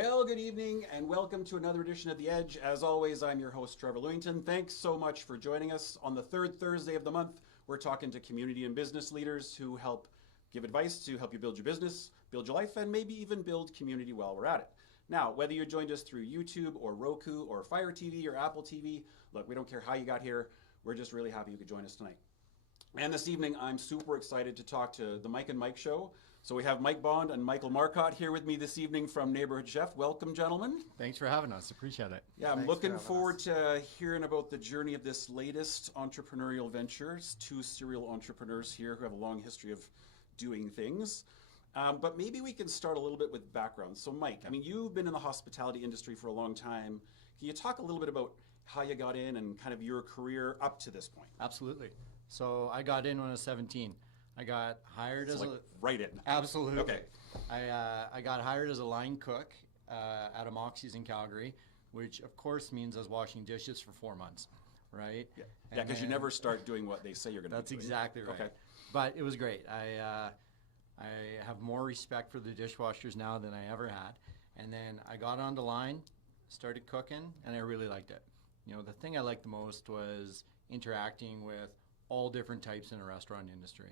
Well, good evening and welcome to another edition of The Edge. As always, I'm your host, Trevor Lewington. Thanks so much for joining us. On the third Thursday of the month, we're talking to community and business leaders who help give advice to help you build your business, build your life, and maybe even build community while we're at it. Now, whether you joined us through YouTube or Roku or Fire TV or Apple TV, look, we don't care how you got here. We're just really happy you could join us tonight. And this evening, I'm super excited to talk to the Mike and Mike Show. So we have Mike Bond and Michael Marcotte here with me this evening from Neighbourhood Chef. Welcome, gentlemen. Thanks for having us. Appreciate it. Yeah, I'm looking forward to hearing about the journey of this latest entrepreneurial venture. Two serial entrepreneurs here who have a long history of doing things. But maybe we can start a little bit with background. So Mike, I mean, you've been in the hospitality industry for a long time. Can you talk a little bit about how you got in and kind of your career up to this point? Absolutely. So I got in when I was 17. I got hired as right in. Absolutely. Okay. I got hired as a line cook at a Moxies in Calgary, which of course means I was washing dishes for 4 months, right? Yeah, because you never start doing what they say you're going to do. That's exactly right. Okay. But it was great. I have more respect for the dishwashers now than I ever had. And then I got on the line, started cooking, and I really liked it. You know, the thing I liked the most was interacting with all different types in a restaurant industry.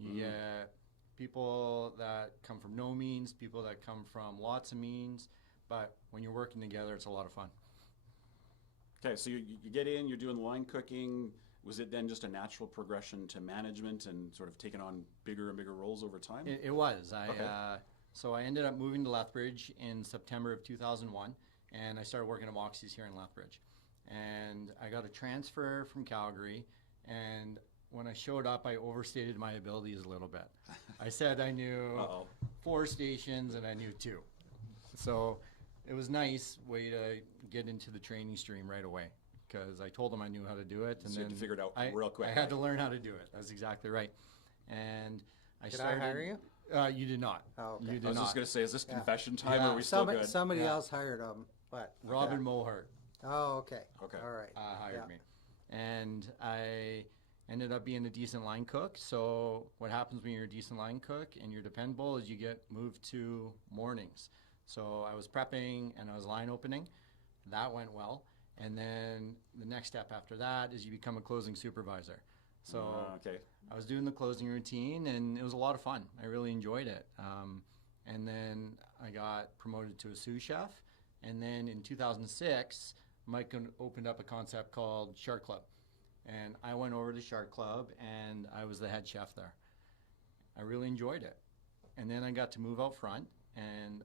You get people that come from no means, people that come from lots of means, but when you're working together, it's a lot of fun. Okay, so you get in, you're doing line cooking. Was it then just a natural progression to management and sort of taking on bigger and bigger roles over time? It was. So I ended up moving to Lethbridge in September of 2001, and I started working at Moxies here in Lethbridge. And I got a transfer from Calgary, and when I showed up, I overstated my abilities a little bit. I said I knew 4 stations and I knew 2. So it was nice way to get into the training stream right away because I told them I knew how to do it. And so you had to figure it out real quick. I had to learn how to do it. That's exactly right. And Did I hire you? You did not. Oh, okay. You did I was not. just going to say, is this confession time or are we still good? Somebody else hired him. What? Robin Mohart Oh, okay. Okay. All right. hired me. And I ended up being a decent line cook. So what happens when you're a decent line cook and you're dependable is you get moved to mornings. So I was prepping and I was line opening. That went well. And then the next step after that is you become a closing supervisor. So I was doing the closing routine and it was a lot of fun. I really enjoyed it. And then I got promoted to a sous chef. And then in 2006, Mike opened up a concept called Shark Club. And I went over to Shark Club, and I was the head chef there. I really enjoyed it. And then I got to move out front, and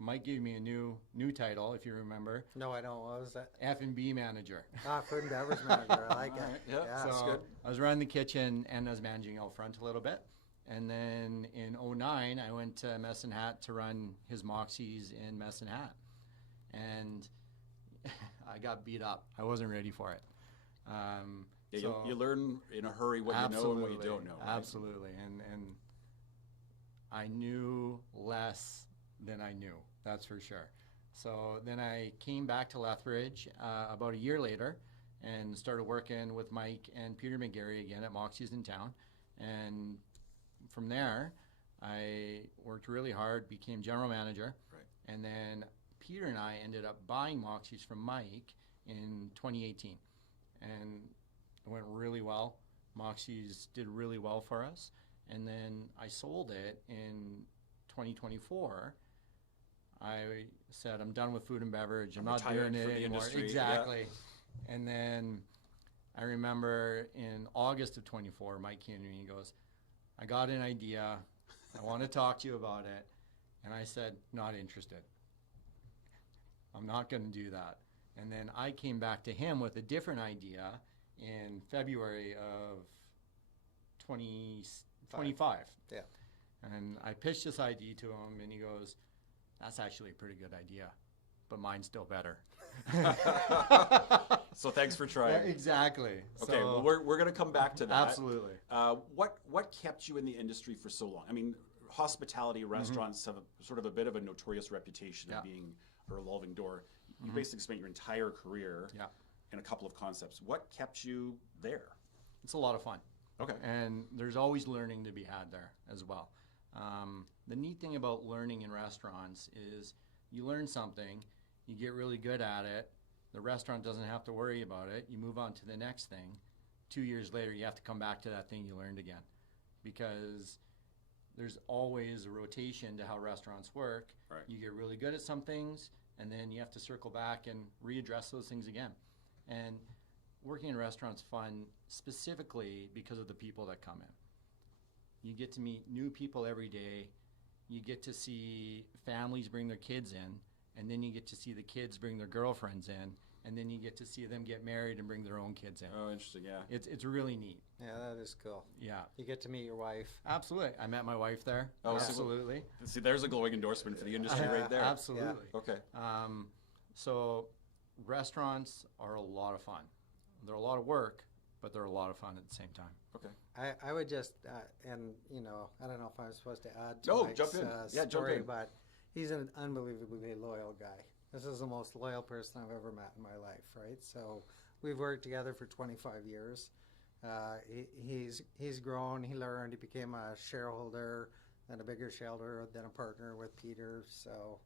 Mike gave me a new title, if you remember. No, I don't. What was that? F&B manager. Food and beverage manager. I like it. Right. Yeah, that's good. I was running the kitchen, and I was managing out front a little bit. And then in 2009, I went to Mess and Hat to run his Moxies in Mess and Hat. And I got beat up. I wasn't ready for it. You learn in a hurry what you know and what you don't know. Right? Absolutely. And I knew less than I knew, that's for sure. So then I came back to Lethbridge about a year later and started working with Mike and Peter McGarry again at Moxies in town. And from there, I worked really hard, became general manager. Right. And then Peter and I ended up buying Moxies from Mike in 2018. And it went really well. Moxies did really well for us. And then I sold it in 2024. I said, I'm done with food and beverage. I'm not doing it anymore. Industry. Exactly. Yeah. And then I remember in August of 24, Mike came to me and he goes, I got an idea. I want to talk to you about it. And I said, not interested. I'm not going to do that. And then I came back to him with a different idea in February of 2025. Yeah. And I pitched this idea to him, and he goes, that's actually a pretty good idea, but mine's still better. So thanks for trying. Yeah, exactly. Okay, so, well, we're going to come back to that. Absolutely. What kept you in the industry for so long? I mean, hospitality restaurants have sort of a bit of a notorious reputation of being a revolving door. You basically spent your entire career in a couple of concepts. What kept you there? It's a lot of fun. Okay. And there's always learning to be had there as well. The neat thing about learning in restaurants is you learn something, you get really good at it. The restaurant doesn't have to worry about it. You move on to the next thing. 2 years later, you have to come back to that thing you learned again, because there's always a rotation to how restaurants work. Right. You get really good at some things, and then you have to circle back and readdress those things again. And working in restaurants fun specifically because of the people that come in. You get to meet new people every day. You get to see families bring their kids in, and then you get to see the kids bring their girlfriends in, and then you get to see them get married and bring their own kids in. Oh, interesting. Yeah. It's really neat. Yeah, that is cool. Yeah. You get to meet your wife. Absolutely. I met my wife there. Oh, so- absolutely. See, there's a glowing endorsement for the industry right there. Absolutely. Okay. So restaurants are a lot of fun. They're a lot of work, but they're a lot of fun at the same time. Okay. I would just, and you know, I don't know if I'm supposed to add to No, Mike's jump in. Yeah, jump story, in. but he's an unbelievably loyal guy. This is the most loyal person I've ever met in my life, right? So we've worked together for 25 years. He's grown, he learned, he became a shareholder, then a bigger shareholder, then a partner with Peter. So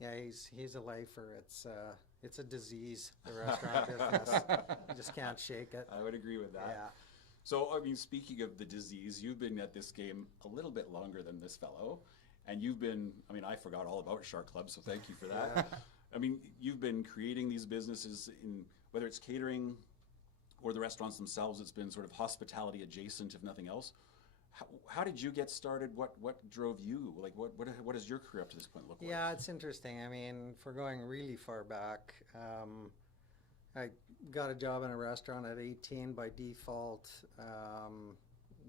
yeah, he's a lifer. It's a disease, the restaurant business. You just can't shake it. I would agree with that. Yeah. So, I mean, speaking of the disease, you've been at this game a little bit longer than this fellow. And you've been, I mean, I forgot all about Shark Club, so thank you for that. I mean, you've been creating these businesses in, whether it's catering or the restaurants themselves, it's been sort of hospitality adjacent, if nothing else. How did you get started? What drove you? Like, what does your career up to this point look like? Yeah, it's interesting. I mean, if we're going really far back, I got a job in a restaurant at 18 by default.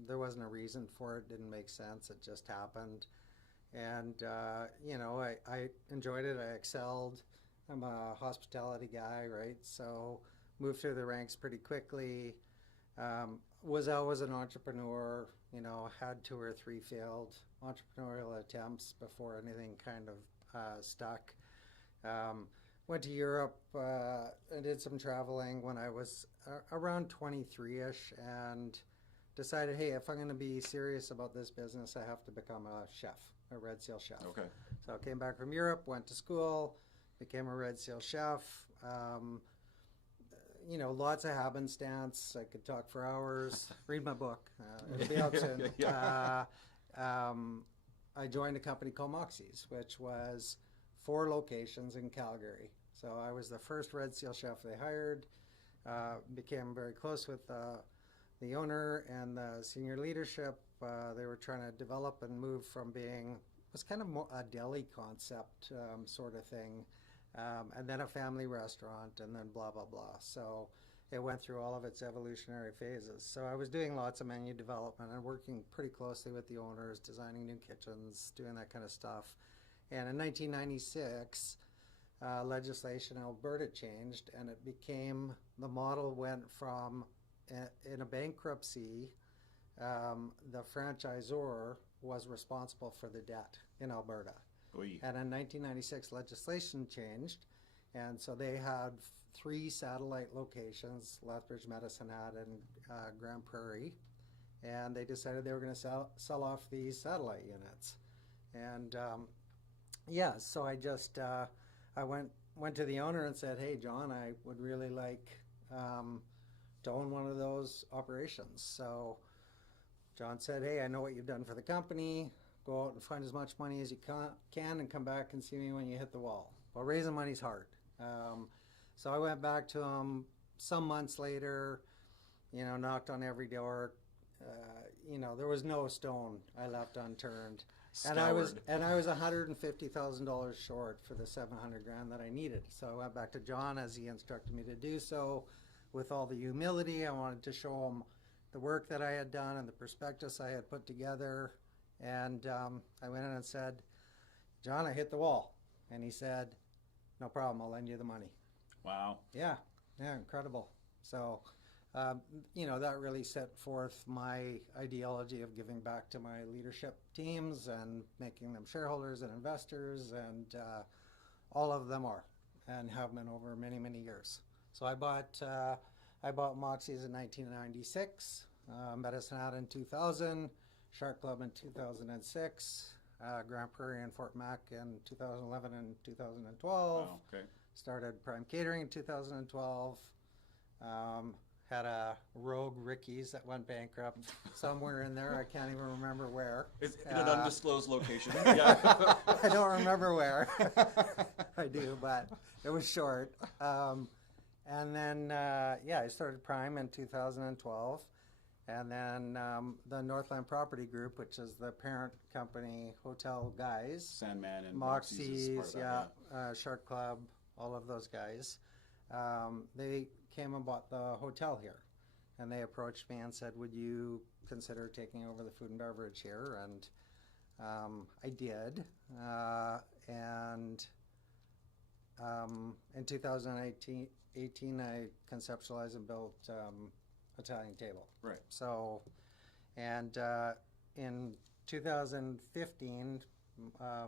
There wasn't a reason for it. Didn't make sense. It just happened. And, you know, I enjoyed it. I excelled. I'm a hospitality guy, right? So moved through the ranks pretty quickly. Was always an entrepreneur, you know, had 2 or 3 failed entrepreneurial attempts before anything kind of stuck. Went to Europe and did some traveling when I was around 23-ish, and decided, hey, if I'm going to be serious about this business, I have to become a chef, a Red Seal chef. Okay. So I came back from Europe, went to school, became a Red Seal chef. You know, lots of happenstance. I could talk for hours. Read my book. It'll be out soon. Yeah. I joined a company called Moxies, which was 4 locations in Calgary. So I was the first Red Seal chef they hired. Became very close with the owner and the senior leadership. They were trying to develop and move from being, it was kind of more a deli concept sort of thing. And then a family restaurant, and then blah, blah, blah. So it went through all of its evolutionary phases. So I was doing lots of menu development and working pretty closely with the owners, designing new kitchens, doing that kind of stuff. And in 1996, legislation in Alberta changed, and it became, the model went from, in a bankruptcy, the franchisor was responsible for the debt in Alberta. Oy. And in 1996, legislation changed, and so they had 3 satellite locations, Lethbridge, Medicine Hat, and Grand Prairie, and they decided they were going to sell off these satellite units. And yeah, so I just I went to the owner and said, hey, John, I would really like to own one of those operations. So John said, hey, I know what you've done for the company. Go out and find as much money as you can and come back and see me when you hit the wall. Well, raising money's hard. So I went back to him some months later, you know, knocked on every door. You know, there was no stone I left unturned. And I was $150,000 short for the $700,000 that I needed. So I went back to John as he instructed me to do so. With all the humility, I wanted to show him the work that I had done and the prospectus I had put together. And I went in and said, John, I hit the wall. And he said, no problem, I'll lend you the money. Wow. Yeah, incredible. So, you know, that really set forth my ideology of giving back to my leadership teams and making them shareholders and investors, and all of them are, and have been over many, many years. So I bought Moxies in 1996, Medicine Hat in 2000, Shark Club in 2006. Grand Prairie and Fort Mac in 2011 and 2012. Wow, okay. Started Prime Catering in 2012. Had a rogue Ricky's that went bankrupt somewhere in there. I can't even remember where. It's in an undisclosed location. Yeah. I don't remember where. I do, but it was short. And then, I started Prime in 2012. And then the Northland Property Group, which is the parent company, hotel guys. Sandman and Moxies, is part of that, Shark Club, all of those guys. They came and bought the hotel here. And they approached me and said, would you consider taking over the food and beverage here? And I did. In 2018, I conceptualized and built Italian Table. Right. So, and in 2015,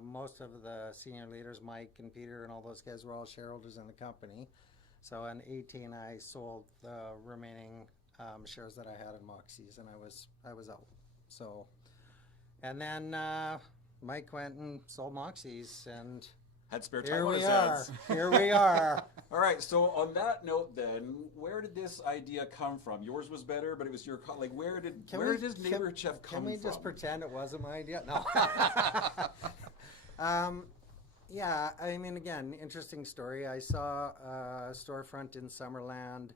most of the senior leaders, Mike and Peter and all those guys, were all shareholders in the company. So in 18, I sold the remaining shares that I had in Moxies, and I was out. So, and then Mike went and sold Moxies, and had spare time here on we his are. hands. Here we are. All right. So on that note, then, where did this idea come from? Yours was better, but it was your like. Where did Neighbourhood Chef come from? Can we just pretend it wasn't my idea? No. Yeah, I mean, again, interesting story. I saw a storefront in Summerland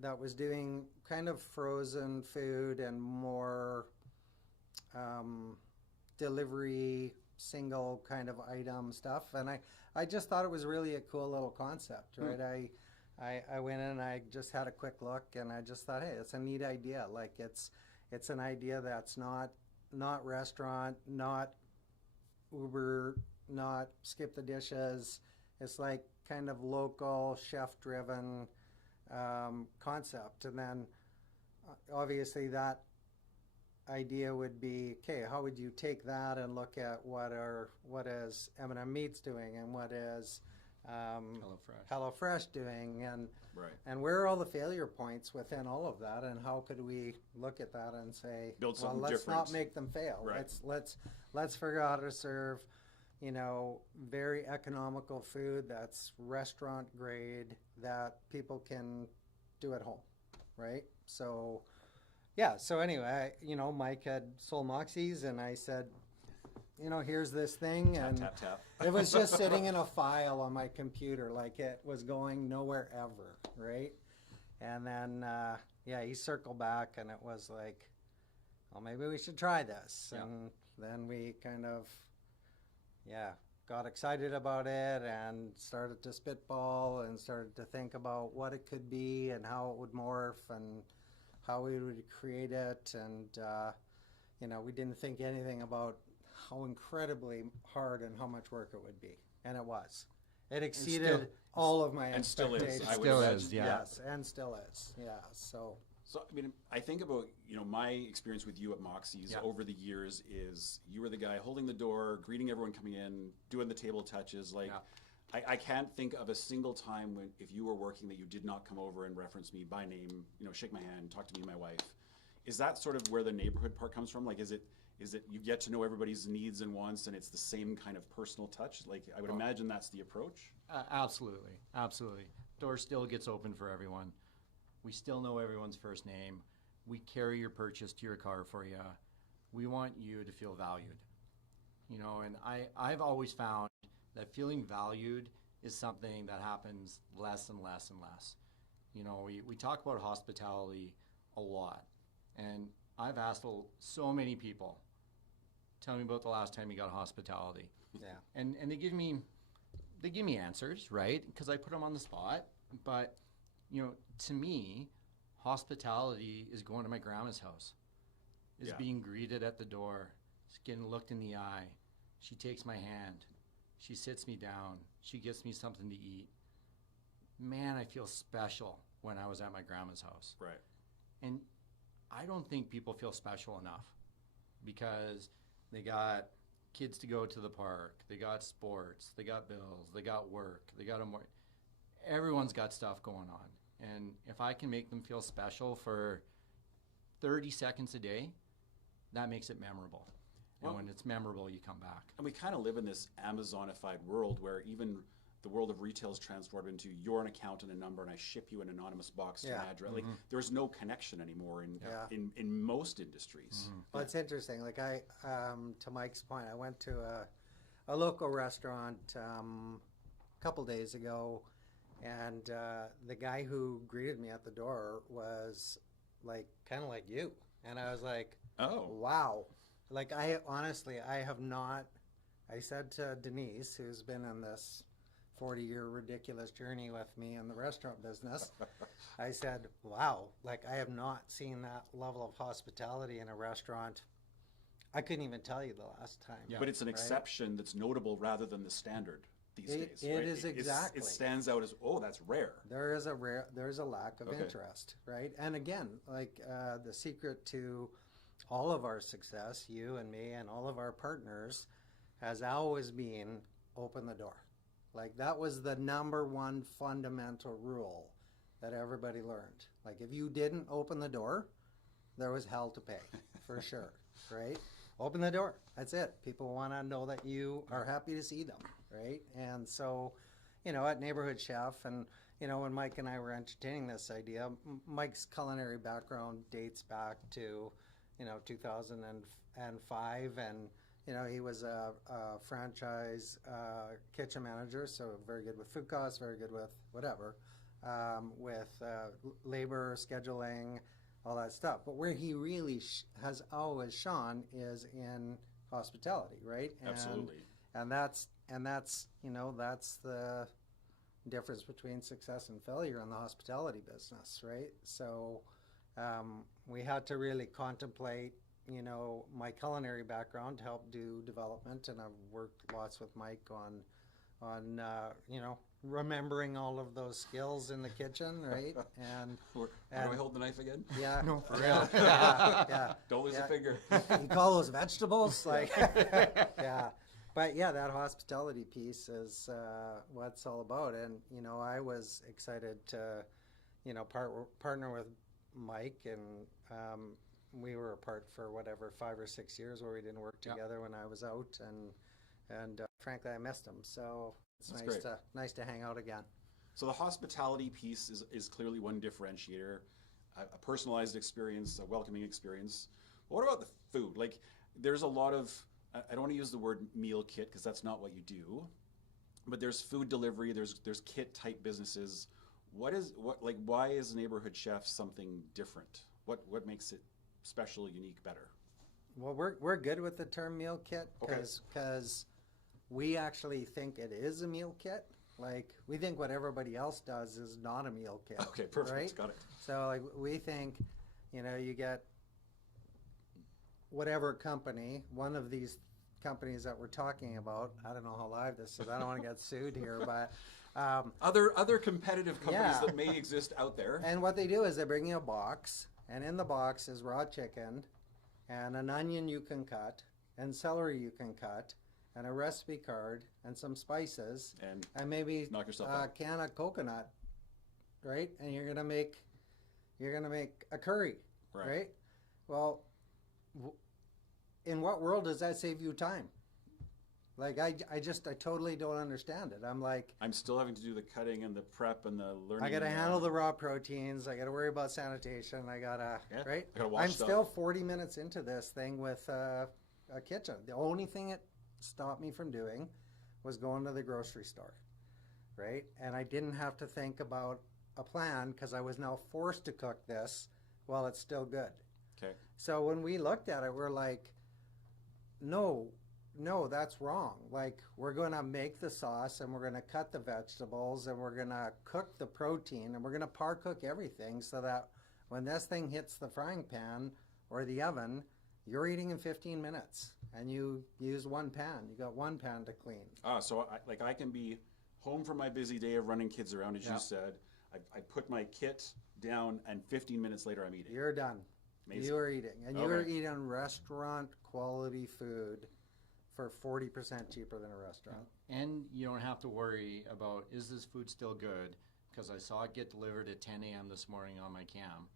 that was doing kind of frozen food and more delivery, single kind of item stuff. And I just thought it was really a cool little concept, right? I went in and I just had a quick look and I just thought, hey, it's a neat idea. Like it's an idea that's not restaurant, not Uber, not skip the dishes. It's like kind of local chef driven concept. And then obviously that idea would be, okay, how would you take that and look at what is M&M Meats doing and what is HelloFresh doing, and right. and where are all the failure points within all of that, and how could we look at that and say, build something let's different. not make them fail. Right. Let's figure out how to serve, very economical food that's restaurant grade that people can do at home, right? So, yeah. So anyway, Mike had sold Moxies, and I said, here's this thing, and Tap, tap, tap. it was just sitting in a file on my computer, like it was going nowhere ever, right? And then, he circled back, and it was like, well, maybe we should try this. Yeah. And then we kind of, got excited about it and started to spitball and started to think about what it could be and how it would morph and how we would create it. And, we didn't think anything about how incredibly hard and how much work it would be. And it was. It exceeded all of my still is, expectations. I would Still imagine. is, yeah. Yes, and still is. Yeah, so. So, I mean, I think about, my experience with you at Moxies Yeah. over the years is you were the guy holding the door, greeting everyone coming in, doing the table touches. Like, Yeah. I can't think of a single time when, if you were working, that you did not come over and reference me by name, shake my hand, talk to me and my wife. Is that sort of where the neighborhood part comes from? Like, is it you get to know everybody's needs and wants, and it's the same kind of personal touch? Like, I would imagine that's the approach. Absolutely. Absolutely. Door still gets open for everyone. We still know everyone's first name. We carry your purchase to your car for you. We want you to feel valued. And I've always found that feeling valued is something that happens less and less and less. We talk about hospitality a lot. And I've asked so many people, tell me about the last time you got hospitality. Yeah. And they give me answers, right? Because I put them on the spot. But, to me, hospitality is going to my grandma's house, is being greeted at the door, is getting looked in the eye. She takes my hand. She sits me down. She gives me something to eat. Man, I feel special when I was at my grandma's house. Right. And I don't think people feel special enough because they got kids to go to the park, they got sports, they got bills, they got work, they got everyone's got stuff going on. And if I can make them feel special for 30 seconds a day, that makes it memorable. Well- when it's memorable, you come back. And we kind of live in this Amazonified world where even the world of retail is transformed into you're an account and a number, and I ship you an anonymous box to an Yeah. address. Like there's no connection anymore Yeah. in most industries. Well, it's interesting. Like to Mike's point, I went to a local restaurant a couple days ago, and the guy who greeted me at the door was like kind of like you, and I was like, Oh, wow. Like I honestly, I have not. I said to Denise, who's been in this 40-year ridiculous journey with me in the restaurant business, I said, wow, like I have not seen that level of hospitality in a restaurant. I couldn't even tell you the last time. Yeah. but it's an Right. exception that's notable rather than the standard these days. It right? is exactly. It stands out as, oh, that's rare. There's a lack of Okay. interest, right? And again, like the secret to all of our success, you and me and all of our partners, has always been open the door. Like that was the number one fundamental rule that everybody learned. Like if you didn't open the door, there was hell to pay for sure, right? Open the door. That's it. People want to know that you are happy to see them, right? And so, at Neighbourhood Chef, and when Mike and I were entertaining this idea, Mike's culinary background dates back to 2005, and he was a franchise kitchen manager, so very good with food costs, very good with whatever, with labor, scheduling, all that stuff. But where he really has always shone is in hospitality, right? Absolutely. And that's the difference between success and failure in the hospitality business, right? So we had to really contemplate my culinary background to help do development, and I've worked lots with Mike on remembering all of those skills in the kitchen, right? And How do I hold the knife again? yeah, No, for real. yeah. Don't lose Yeah. a finger. You call those vegetables, like yeah. But yeah, that hospitality piece is what it's all about, and I was excited to partner with Mike, and we were apart for 5 or 6 years where we didn't work Yeah. together when I was out, and frankly I missed him. So it's That's nice great. nice to hang out again. So the hospitality piece is clearly one differentiator, a personalized experience, a welcoming experience. But what about the food? Like, there's a lot of, I don't want to use the word meal kit because that's not what you do, but there's food delivery, there's kit type businesses. Why is Neighborhood Chef something different? What makes it special, unique, better? Well, we're good with the term meal kit Okay. because we actually think it is a meal kit. Like we think what everybody else does is not a meal kit. Okay, perfect. Right? Got it. So like we think, you get whatever company, one of these companies that we're talking about. I don't know how live this is. I don't want to get sued here, but Other competitive companies Yeah. that may exist out there. and what they do is they bring you a box, and in the box is raw chicken, and an onion you can cut, and celery you can cut, and a recipe card, and some spices, And and maybe knock yourself a out. can of coconut, right? And you're gonna make a curry, Right. right? Well, in what world does that save you time? Like I totally don't understand it. I'm like, I'm still having to do the cutting and the prep and the learning. I gotta handle the raw proteins. I gotta worry about sanitation. I gotta, Yeah, right? I gotta wash I'm stuff. still 40 minutes into this thing with a kitchen. The only thing it stopped me from doing was going to the grocery store, right? And I didn't have to think about a plan because I was now forced to cook this while it's still good. Okay. So when we looked at it, we're like, no, that's wrong. Like, we're going to make the sauce and we're going to cut the vegetables and we're going to cook the protein and we're going to par cook everything so that when this thing hits the frying pan or the oven, you're eating in 15 minutes and you use one pan. You got one pan to clean. So I can be home from my busy day of running kids around, as Yeah. you said. I put my kit down, and 15 minutes later, I'm eating. You're done. Amazing. You are eating. And you Okay. are eating restaurant quality food for 40% cheaper than a restaurant. And you don't have to worry about, is this food still good? Because I saw it get delivered at 10 a.m. this morning on my cam,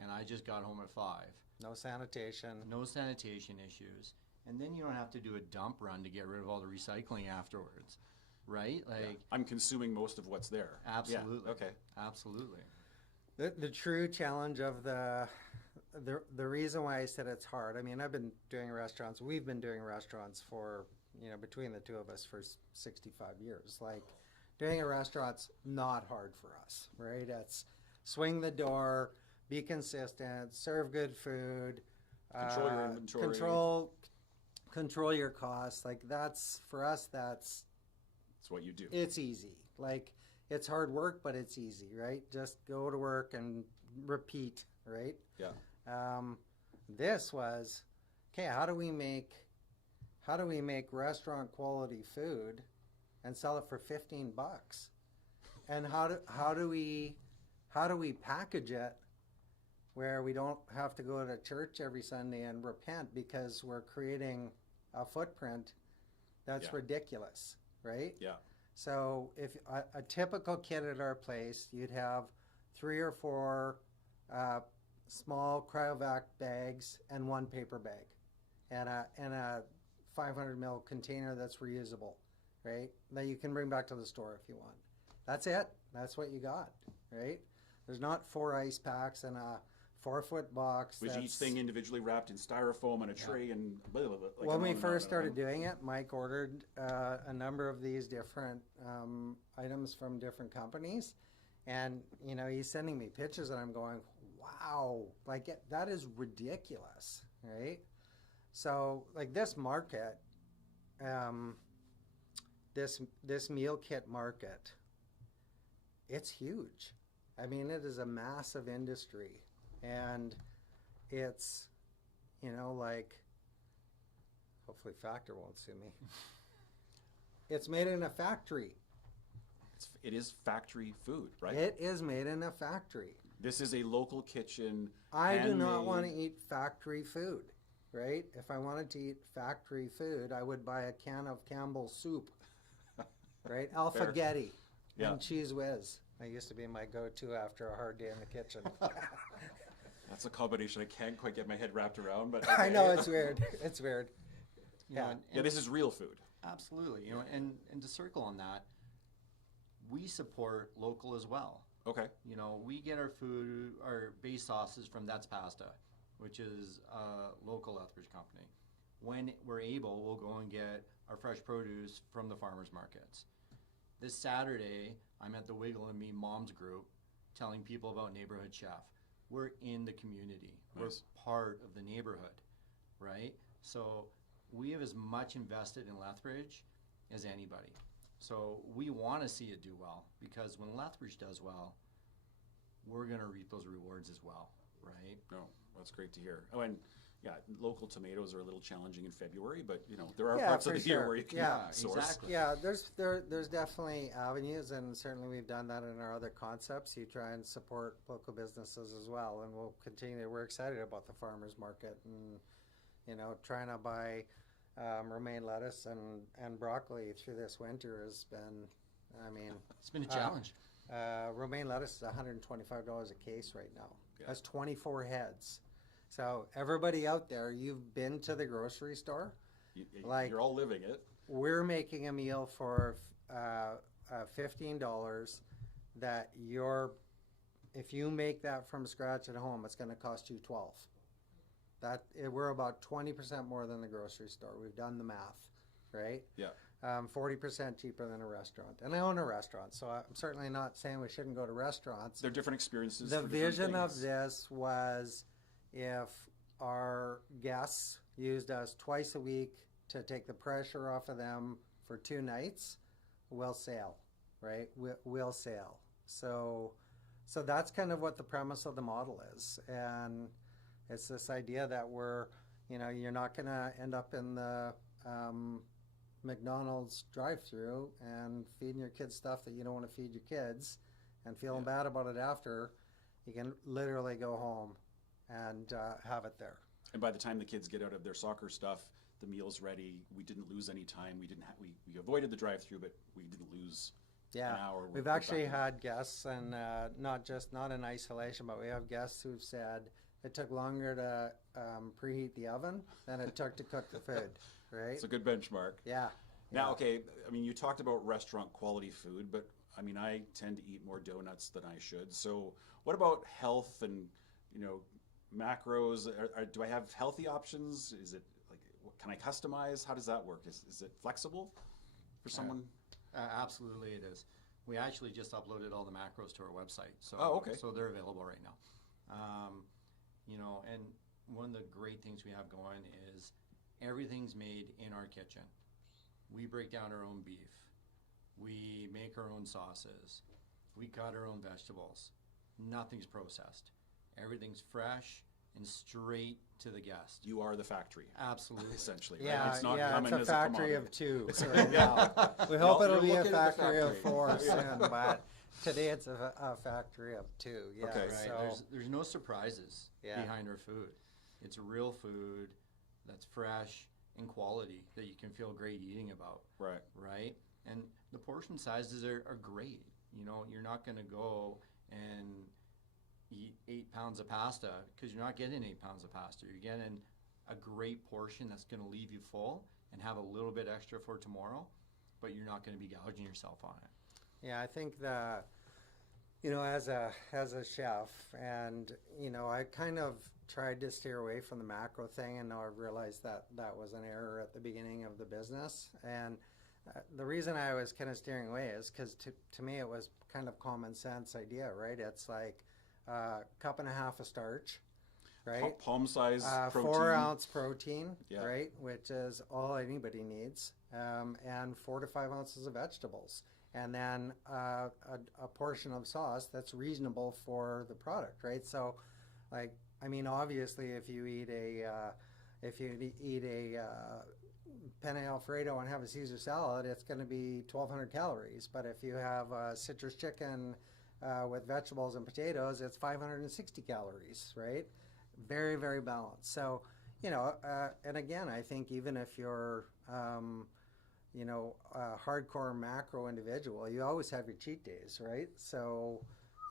and I just got home at 5. No sanitation. No sanitation issues. and then you don't have to do a dump run to get rid of all the recycling afterwards, right? Like, I'm consuming most of what's there. absolutely. Yeah. Okay. Absolutely. The true challenge of the reason why I said it's hard, I mean, I've been doing restaurants, we've been doing restaurants for, between the two of us for 65 years. Like, doing a restaurant's not hard for us, right? It's swing the door, be consistent, serve good food, Control your inventory. Control your costs. Like, that's, for us, that's what you do. It's easy. Like, it's hard work, but it's easy, right? Just go to work and repeat, right? Yeah. This was, okay, how do we make restaurant quality food and sell it for $15? And how do we package it where we don't have to go to church every Sunday and repent because we're creating a footprint that's ridiculous, right? Yeah. So if a typical kit at our place, you'd have 3 or 4 small cryovac bags and 1 paper bag, and a 500 ml container that's reusable, right? That you can bring back to the store if you want. That's it. That's what you got, right? There's not 4 ice packs and a 4-foot box. Was each thing individually wrapped in styrofoam on a tray and blah, blah, blah, like when we first started doing it, Mike ordered a number of these different items from different companies, and he's sending me pictures, and I'm going, wow, like that is ridiculous, right? So like this market, this meal kit market, it's huge. I mean, it is a massive industry. And it's, like, hopefully Factor won't sue me. It's made in a factory. It is factory food, right? It is made in a factory. This is a local kitchen. I do not want to eat factory food, right? If I wanted to eat factory food, I would buy a can of Campbell's soup, right? Alphagetti and Cheese Whiz. That used to be my go-to after a hard day in the kitchen. That's a combination I can't quite get my head wrapped around, but I know, it's weird. It's weird. Yeah. Yeah, this is real food. Absolutely. And to circle on that, we support local as well. Okay. We get our food, our base sauces from That's Pasta, which is a local Lethbridge company. When we're able, we'll go and get our fresh produce from the farmers markets. This Saturday, I'm at the Wiggle and Me Moms group telling people about Neighbourhood Chef. We're in the community. Nice. We're part of the neighborhood, right? So we have as much invested in Lethbridge as anybody. So we want to see it do well, because when Lethbridge does well, we're going to reap those rewards as well, right? No, that's great to hear. Oh, and local tomatoes are a little challenging in February, but there are parts of the year where you can source. Exactly. Yeah, there's definitely avenues, and certainly we've done that in our other concepts. You try and support local businesses as well, and we'll continue. We're excited about the farmers market, and trying to buy romaine lettuce and broccoli through this winter has been, it's been a challenge. Romaine lettuce is $125 a case right now. Yeah. That's 24 heads. So everybody out there, you've been to the grocery store. You're all living it. We're making a meal for $15 that if you make that from scratch at home, it's going to cost you $12. We're about 20% more than the grocery store. We've done the math, right? Yeah. 40% cheaper than a restaurant. And I own a restaurant, so I'm certainly not saying we shouldn't go to restaurants. They're different experiences. The for different vision of things. this was if our guests used us twice a week to take the pressure off of them for 2 nights, we'll sail, right? We'll sail. So that's kind of what the premise of the model is. And it's this idea that you're not going to end up in the McDonald's drive-through and feeding your kids stuff that you don't want to feed your kids and feeling bad about it after. You can literally go home and have it there. And by the time the kids get out of their soccer stuff, the meal's ready. We didn't lose any time. We avoided the drive-through, but we didn't lose an hour. We've actually had guests, and not in isolation, but we have guests who've said it took longer to preheat the oven than it took to cook the food, right? It's a good benchmark. Yeah. Now, okay, I mean, you talked about restaurant quality food, but I mean, I tend to eat more donuts than I should. So what about health and, you know, macros? Do I have healthy options? Is it like, can I customize? How does that work? Is it flexible for someone? Absolutely, it is. We actually just uploaded all the macros to our website, so okay. So they're available right now. You know, and one of the great things we have going is everything's made in our kitchen. We break down our own beef. We make our own sauces. We cut our own vegetables. Nothing's processed. Everything's fresh and straight to the guest. You are the factory. Absolutely. Essentially, right? Yeah, It's not yeah, coming it's a as factory a of two right now. We hope Well, it'll be you're a looking at the factory of factory. four soon, but today it's a factory of two. Yeah, Okay. Right. so There's no surprises Yeah. behind our food. It's real food that's fresh and quality that you can feel great eating about. Right. Right? And the portion sizes are great. You know, you're not going to go and eat 8 pounds of pasta because you're not getting 8 pounds of pasta. You're getting a great portion that's going to leave you full and have a little bit extra for tomorrow, but you're not going to be gouging yourself on it. yeah, I think that, you know, as a chef, and you know, I kind of tried to steer away from the macro thing, and now I've realized that that was an error at the beginning of the business. And the reason I was kind of steering away is because to me it was kind of common sense idea, right? It's like a cup and a half of starch, right? Palm size protein. 4 ounce protein, Yeah. right? Which is all anybody needs, and 4 to 5 ounces of vegetables, and then a portion of sauce that's reasonable for the product, right? So, like, I mean, obviously, if you eat a penne Alfredo and have a Caesar salad, it's going to be 1,200 calories. But if you have a citrus chicken with vegetables and potatoes, it's 560 calories, right? Very, very balanced. So, you know, and again, I think even if you're, you know, a hardcore macro individual, you always have your cheat days, right? So,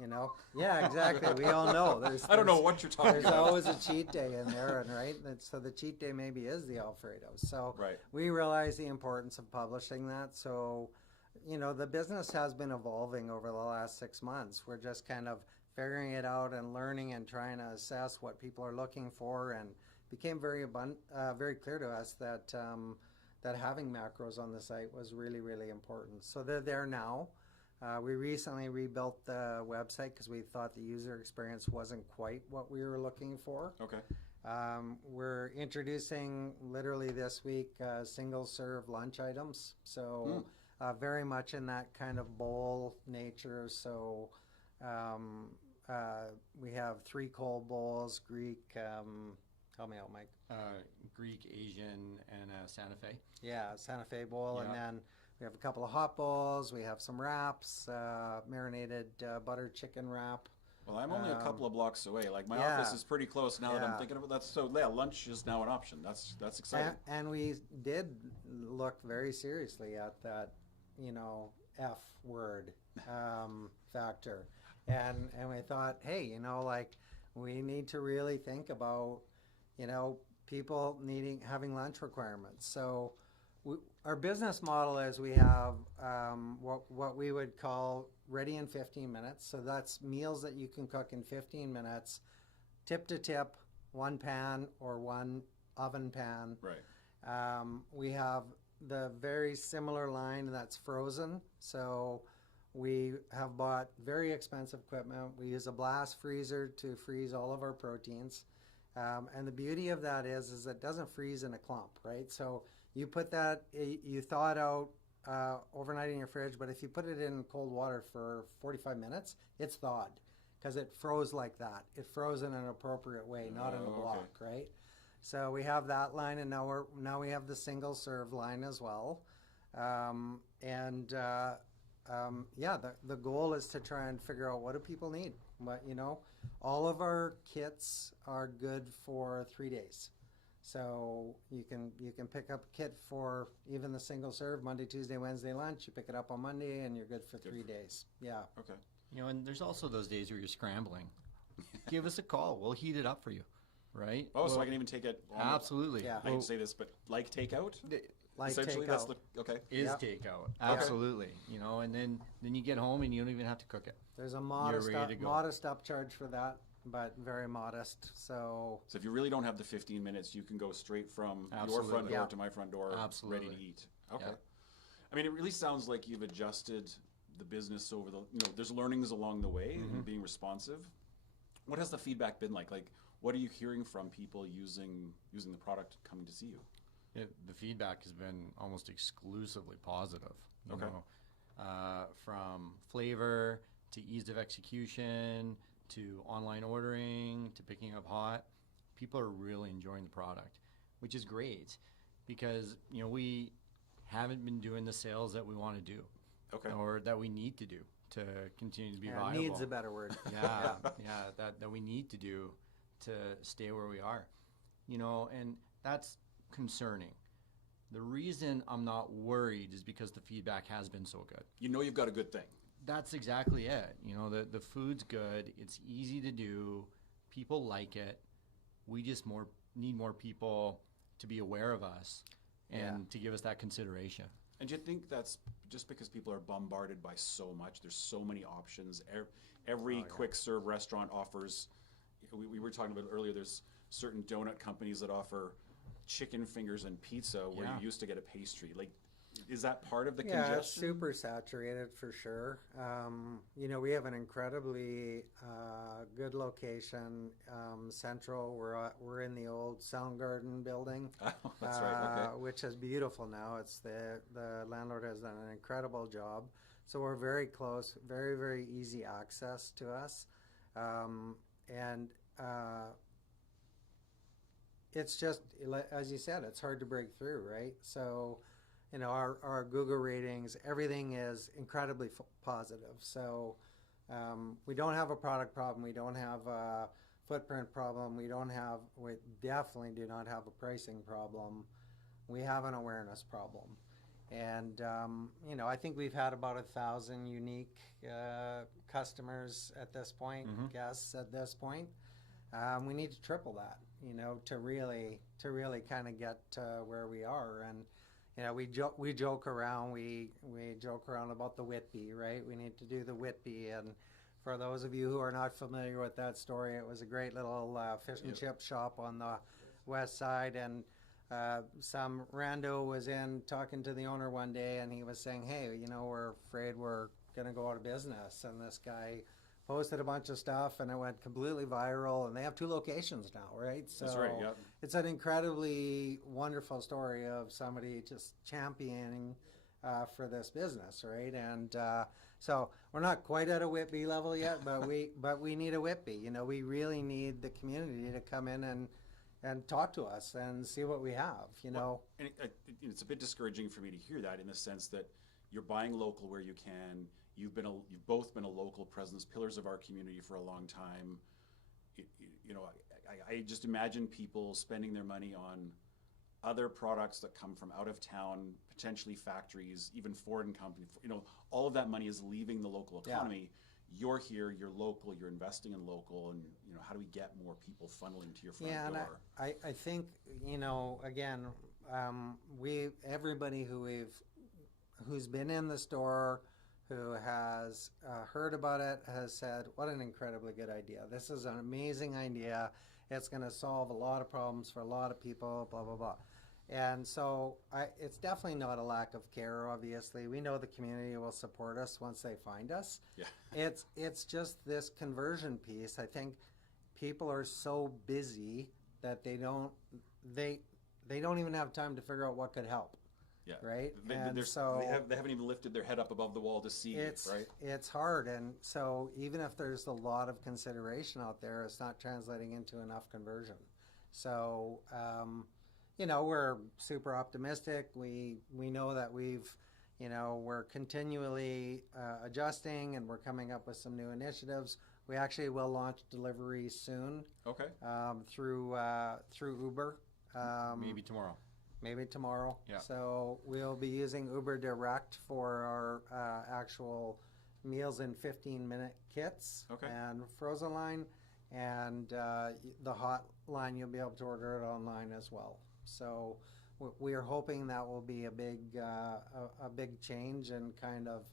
you know, yeah, exactly. We all know. I don't know what you're talking There's about. always a cheat day in there, and right. And so the cheat day maybe is the Alfredo. So Right. we realize the importance of publishing that. So, you know, the business has been evolving over the last 6 months. We're just kind of figuring it out and learning and trying to assess what people are looking for, and became very clear to us that that having macros on the site was really, really important. So they're there now. We recently rebuilt the website because we thought the user experience wasn't quite what we were looking for. Okay. We're introducing literally this week single serve lunch items. So very much in that kind of bowl nature. So we have 3 cold bowls, Greek, help me out, Mike. Greek, Asian, and Santa Fe. Yeah, Santa Fe bowl, Yeah. and then we have a couple of hot bowls. We have some wraps, marinated buttered chicken wrap. Well, I'm only a couple of blocks away. Like my yeah. office is pretty close now that I'm Yeah. thinking about that. So yeah, lunch is now an option. That's exciting. And we did look very seriously at that, you know, F word factor, and we thought, hey, you know, like we need to really think about, you know, people having lunch requirements. So our business model is we have what we would call ready in 15 minutes. So that's meals that you can cook in 15 minutes, tip to tip, 1 pan or 1 oven pan. Right. We have the very similar line that's frozen. So we have bought very expensive equipment. We use a blast freezer to freeze all of our proteins. And the beauty of that is it doesn't freeze in a clump, right? So you put that, you thaw it out overnight in your fridge, but if you put it in cold water for 45 minutes, it's thawed because it froze like that. It froze in an appropriate way, not in a block, right? So we have that line, and now we have the single serve line as well. The goal is to try and figure out what do people need. But you know, all of our kits are good for 3 days. So you can pick up a kit for even the single serve Monday, Tuesday, Wednesday lunch. You pick it up on Monday, and you're good for 3 days. Yeah. Okay. You know, and there's also those days where you're scrambling. give us a call. We'll heat it up for you, right? Oh, so We'll- I can even take it on absolutely. Yeah. I hate to say this, but like takeout? Like Essentially, that's takeout. the, okay. Is Yep. takeout. Absolutely. You know, and then you get home and you don't even have to cook it. There's a modest ready to go. modest upcharge for that, but very modest. So So if you really don't have the 15 minutes, you can go straight from your Absolutely. front door Yeah. to my front door, Absolutely. ready to eat. Okay. Yeah. I mean, it really sounds like you've adjusted the business over the, there's learnings along the way and being responsive. What has the feedback been like? Like, what are you hearing from people using the product coming to see you? The feedback has been almost exclusively positive. You Okay. know, from flavor to ease of execution to online ordering to picking up hot. People are really enjoying the product, which is great because, we haven't been doing the sales that we want to do Okay. or that we need to do to continue to be yeah, viable. needs a better word. Yeah, that we need to do to stay where we are. And that's concerning. The reason I'm not worried is because the feedback has been so good. You know you've got a good thing. That's exactly it. The food's good. It's easy to do. People like it. We just need more people to be aware of us and to give us that consideration. And do you think that's just because people are bombarded by so much? There's so many options. Every quick serve restaurant offers, we were talking about earlier, there's certain donut companies that offer chicken fingers and pizza where Yeah. you used to get a pastry. Like, is that part of the Yeah, it's congestion? super saturated for sure. We have an incredibly good location, central. We're in the old Soundgarden building, Oh, that's right. Okay. which is beautiful now. It's the landlord has done an incredible job. So we're very close, very, very easy access to us, and it's just, as you said, it's hard to break through, right? So, our Google ratings, everything is incredibly positive. So we don't have a product problem. We don't have a footprint problem. We definitely do not have a pricing problem. We have an awareness problem. And, I think we've had about 1,000 unique customers at this point, guests at this point. We need to triple that, to really kind of get to where we are. And, we joke around. We joke around about the Whitby, right? We need to do the Whitby. And for those of you who are not familiar with that story, it was a great little fish and chip shop on the west side. And some rando was in talking to the owner one day, and he was saying, "Hey, we're afraid we're going to go out of business." And this guy posted a bunch of stuff, and it went completely viral, and they have 2 locations now, right? So That's right, yep. It's an incredibly wonderful story of somebody just championing for this business, right? And so we're not quite at a Whitby level yet, but we need a Whitby. We really need the community to come in and talk to us and see what we have, Well, and it's a bit discouraging for me to hear that, in the sense that you're buying local where you can. You've both been a local presence, pillars of our community for a long time. I just imagine people spending their money on other products that come from out of town, potentially factories, even foreign companies. All of that money is leaving the local economy. You're here, you're local, you're investing in local, and how do we get more people funneling to your front door? And I think again, everybody who's been in the store, who has heard about it, has said, "What an incredibly good idea! This is an amazing idea. It's going to solve a lot of problems for a lot of people." Blah blah blah. And so it's definitely not a lack of care. Obviously, we know the community will support us once they find us. Yeah. It's just this conversion piece. I think people are so busy that they don't even have time to figure out what could help. Yeah. Right. They haven't even lifted their head up above the wall to see it, right? It's hard. And so even if there's a lot of consideration out there, it's not translating into enough conversion. So, we're super optimistic. We know that we're continually adjusting, and we're coming up with some new initiatives. We actually will launch delivery soon. Okay. Through Uber. Maybe tomorrow. Maybe tomorrow. Yeah. So we'll be using Uber Direct for our actual meals in 15-minute kits. Okay. And frozen line, and the hotline, you'll be able to order it online as well. So we are hoping that will be a big change and kind of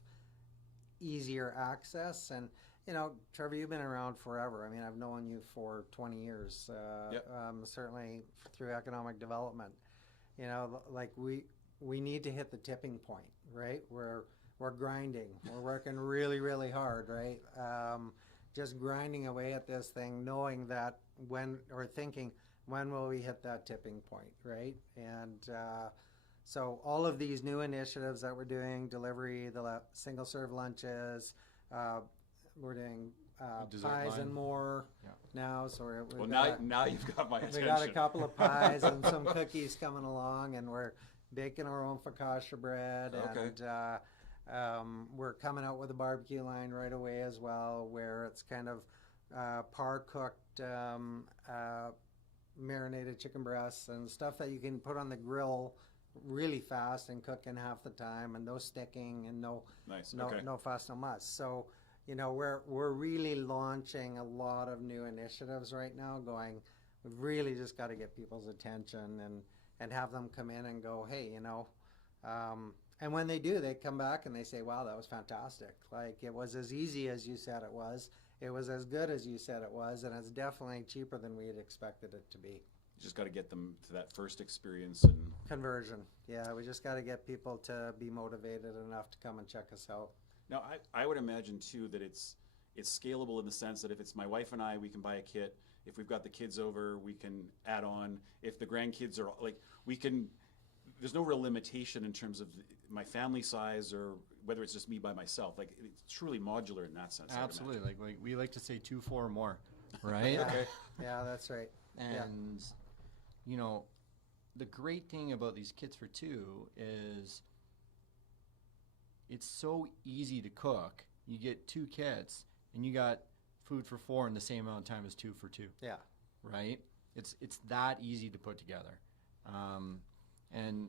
easier access. And Trevor, you've been around forever. I mean, I've known you for 20 years, certainly through economic development. Like we need to hit the tipping point, right? We're grinding. We're working really, really hard, right? Just grinding away at this thing, knowing that thinking, when will we hit that tipping point, right? And so all of these new initiatives that we're doing, delivery, the single-serve lunches, we're doing pies line. and more now. So now you've got my attention. we got a couple of pies and some cookies coming along, and we're baking our own focaccia bread. Okay. And we're coming out with a barbecue line right away as well, where it's kind of par-cooked, marinated chicken breasts and stuff that you can put on the grill really fast and cook in half the time, and no sticking and no fuss, no muss. So we're really launching a lot of new initiatives right now, we've really just got to get people's attention and have them come in and go, hey, and when they do, they come back and they say, wow, that was fantastic. Like, it was as easy as you said it was. It was as good as you said it was, and it's definitely cheaper than we had expected it to be. You just got to get them to that first experience and conversion. Yeah, we just got to get people to be motivated enough to come and check us out. Now, I would imagine too that it's scalable in the sense that if it's my wife and I, we can buy a kit. If we've got the kids over, we can add on. If the grandkids are we can. There's no real limitation in terms of my family size or whether it's just me by myself. Like, it's truly modular in that sense. Absolutely. Like we like to say 2, 4 or more, right? Yeah. Okay. Yeah, that's right. And the great thing about these kits for 2 is it's so easy to cook. You get 2 kits and you got food for 4 in the same amount of time as 2 for 2. Yeah. Right? It's that easy to put together. And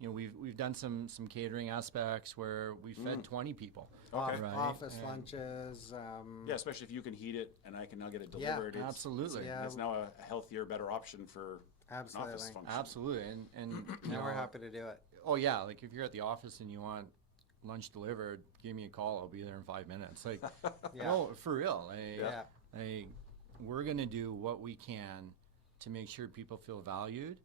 we've done some catering aspects where we fed 20 people. Okay. Right? Office lunches. Yeah, especially if you can heat it and I can now get it delivered. Yeah, absolutely. It's now a healthier, better option for an office function. Absolutely. And we're happy to do it. Oh yeah, like if you're at the office and you want lunch delivered, give me a call. I'll be there in 5 minutes. Like, no, for real. We're gonna do what we can to make sure people feel valued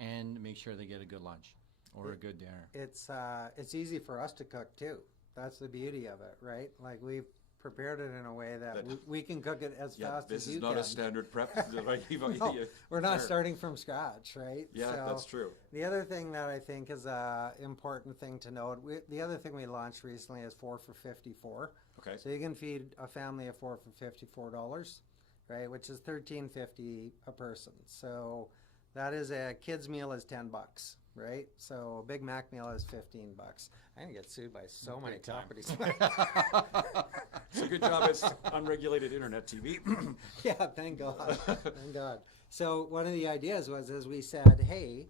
and make sure they get a good lunch or a good dinner. It's easy for us to cook too. That's the beauty of it, right? Like, we've prepared it in a way that we can cook it as fast as you can. This is not a standard prep. No, we're not starting from scratch, right? Yeah, so that's true. The other thing that I think is an important thing to note, the other thing we launched recently is 4 for $54. Okay. So you can feed a family of 4 for $54, right? Which is $13.50 a person. So that is a kid's meal is $10, right? So a Big Mac meal is $15. I'm gonna get sued by so many companies. It's a good job it's unregulated internet TV. Yeah, thank God. Thank God. So one of the ideas was, as we said, hey,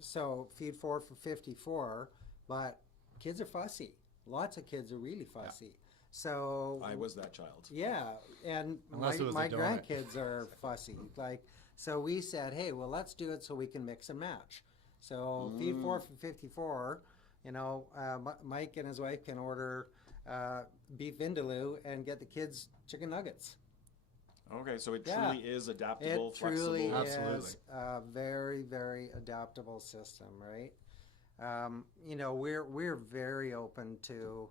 so feed 4 for $54, but kids are fussy. Lots of kids are really fussy. Yeah. So I was that child. Yeah, and my grandkids are fussy. So we said, hey, well, let's do it so we can mix and match. So feed 4 for $54. Mike and his wife can order beef vindaloo and get the kids chicken nuggets. Okay, so it truly is adaptable, flexible. It truly Absolutely. is a very, very adaptable system, right? We're very open to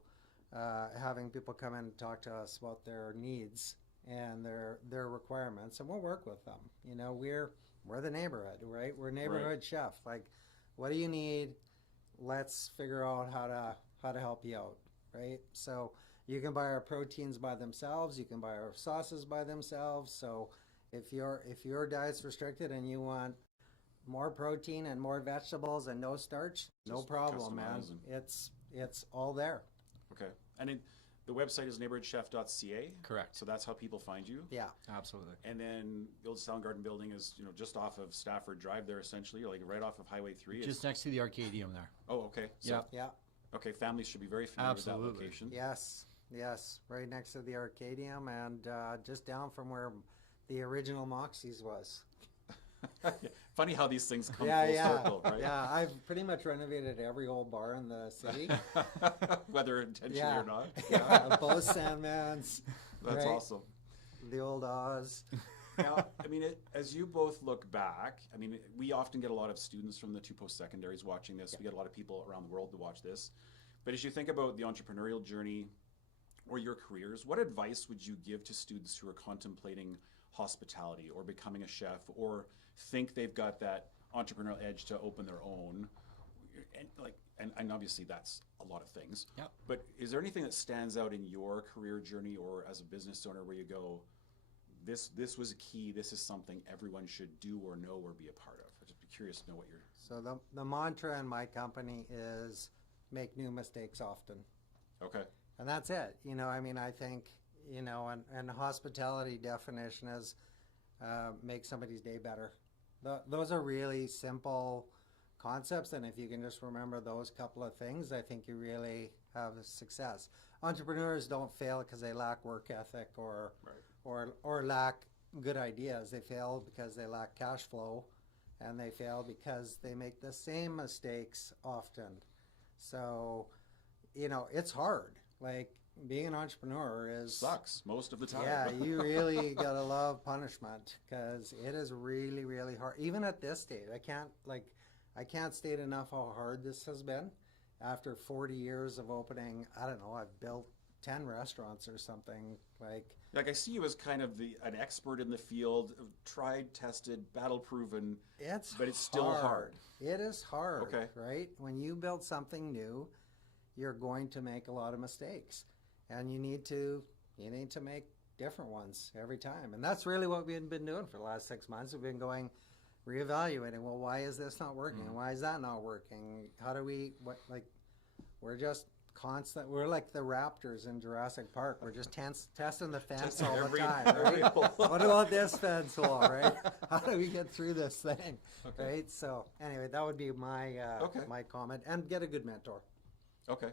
having people come in and talk to us about their needs and their requirements, and we'll work with them. We're the neighborhood, right? We're Neighborhood Chef. Like, what do you need? Let's figure out how to help you out, right? So you can buy our proteins by themselves. You can buy our sauces by themselves. So if your diet's restricted and you want more protein and more vegetables and no starch, no problem, man. It's all there. Okay, and the website is neighborhoodchef.ca. Correct. So that's how people find you. Yeah, absolutely. And then the old Sound Garden building is just off of Stafford Drive there, essentially, like right off of Highway 3. Just next to the Arcadium there. Oh, okay. So, yeah. Okay, families should be very familiar with that location. Yes. Yes, right next to the Arcadium and just down from where the original Moxies was. Funny how these things come Yeah, full yeah, circle, right? yeah. I've pretty much renovated every old bar in the city. Whether intentionally Yeah, or not. yeah. Both Sandmans. That's right? awesome. The old Oz. Now, I mean, as you both look back, I mean, we often get a lot of students from the two post-secondaries watching this. We get a lot of people around the world to watch this. But as you think about the entrepreneurial journey or your careers, what advice would you give to students who are contemplating hospitality or becoming a chef or think they've got that entrepreneurial edge to open their own? And obviously that's a lot of things. Yep. But is there anything that stands out in your career journey or as a business owner where you go, this was a key, this is something everyone should do or know or be a part of? I'd just be curious to know what you're... So the mantra in my company is make new mistakes often. Okay. And that's it. You know, I mean, I think, you know, and hospitality definition is make somebody's day better. Those are really simple concepts, and if you can just remember those couple of things, I think you really have success. Entrepreneurs don't fail because they lack work ethic or lack good ideas. They fail because they lack cash flow, and they fail because they make the same mistakes often. So, you know, it's hard. Like, being an entrepreneur is... Sucks most of the time. Yeah, you really gotta love punishment because it is really, really hard. Even at this stage, I can't state enough how hard this has been. After 40 years of opening, I don't know, I've built 10 restaurants or something. Like I see you as kind of an expert in the field, tried, tested, battle proven. But it's still hard. It is hard, Okay. right? When you build something new, you're going to make a lot of mistakes, and you need to make different ones every time. And that's really what we've been doing for the last 6 months. We've been reevaluating. Well, why is this not working? And why is that not working? How do we? We're just constant. We're like the raptors in Jurassic Park. We're just testing the fence all the time, right? What about this fence wall, right? How do we get through this thing, right? So anyway, that would be my my comment. And get a good mentor. Okay.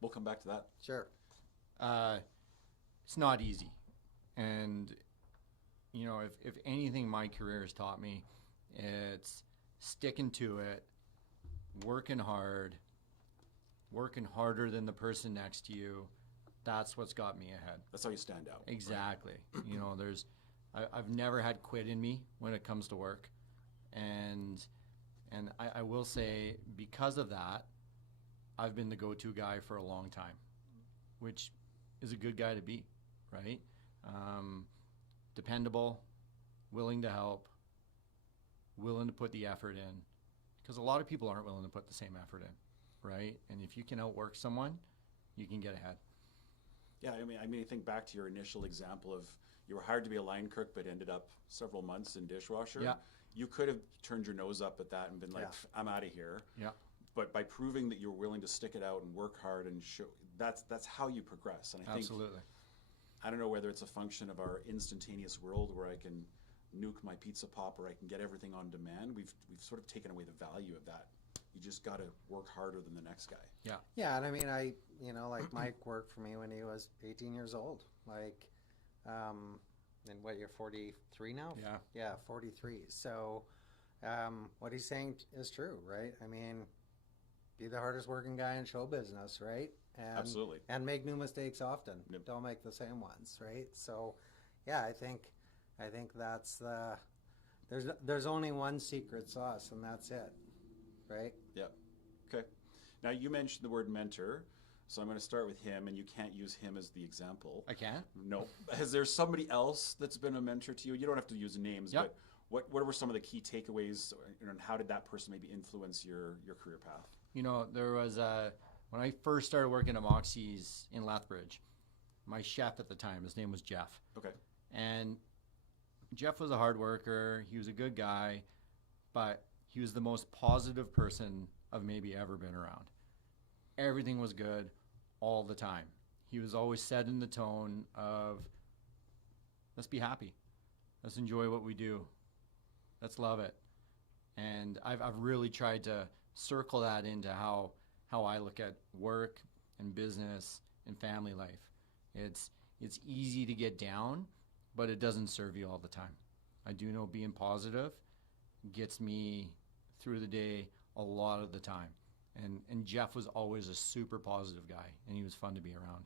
We'll come back to that. Sure. It's not easy. And, you know, if anything my career has taught me, it's sticking to it, working hard, working harder than the person next to you. That's what's got me ahead. That's how you stand out. Exactly. You know, I've never had quit in me when it comes to work. And I will say, because of that, I've been the go-to guy for a long time, which is a good guy to be, right? Dependable, willing to help, willing to put the effort in, because a lot of people aren't willing to put the same effort in, right? And if you can outwork someone, you can get ahead. Yeah, I mean, I think back to your initial example of you were hired to be a line cook, but ended up several months in dishwasher. Yeah. You could have turned your nose up at that and been like, Yeah. I'm out of here. Yeah. But by proving that you're willing to stick it out and work hard and show, that's how you progress. And I think, Absolutely. I don't know whether it's a function of our instantaneous world where I can nuke my pizza pop or I can get everything on demand. We've sort of taken away the value of that. You just got to work harder than the next guy. Yeah. Yeah, and I mean, like Mike worked for me when he was 18 years old. And what, you're 43 now? Yeah. Yeah, 43. So, what he's saying is true, right? I mean, be the hardest working guy in show business, right? And, Absolutely. And make new mistakes often. Yep. Don't make the same ones, right? So, yeah, I think that's the. There's only one secret sauce, and that's it, right? Yep. Okay. Now you mentioned the word mentor, so I'm going to start with him, and you can't use him as the example. I can? No. Is there somebody else that's been a mentor to you? You don't have to use names, Yep. but what were some of the key takeaways, and how did that person maybe influence your career path? You know, there was when I first started working at Moxies in Lethbridge, my chef at the time, his name was Jeff. Okay. And Jeff was a hard worker. He was a good guy, but he was the most positive person I've maybe ever been around. Everything was good all the time. He was always setting the tone of, let's be happy. Let's enjoy what we do. Let's love it. And I've really tried to circle that into how I look at work and business and family life. It's easy to get down, but it doesn't serve you all the time. I do know being positive gets me through the day a lot of the time. And Jeff was always a super positive guy, and he was fun to be around.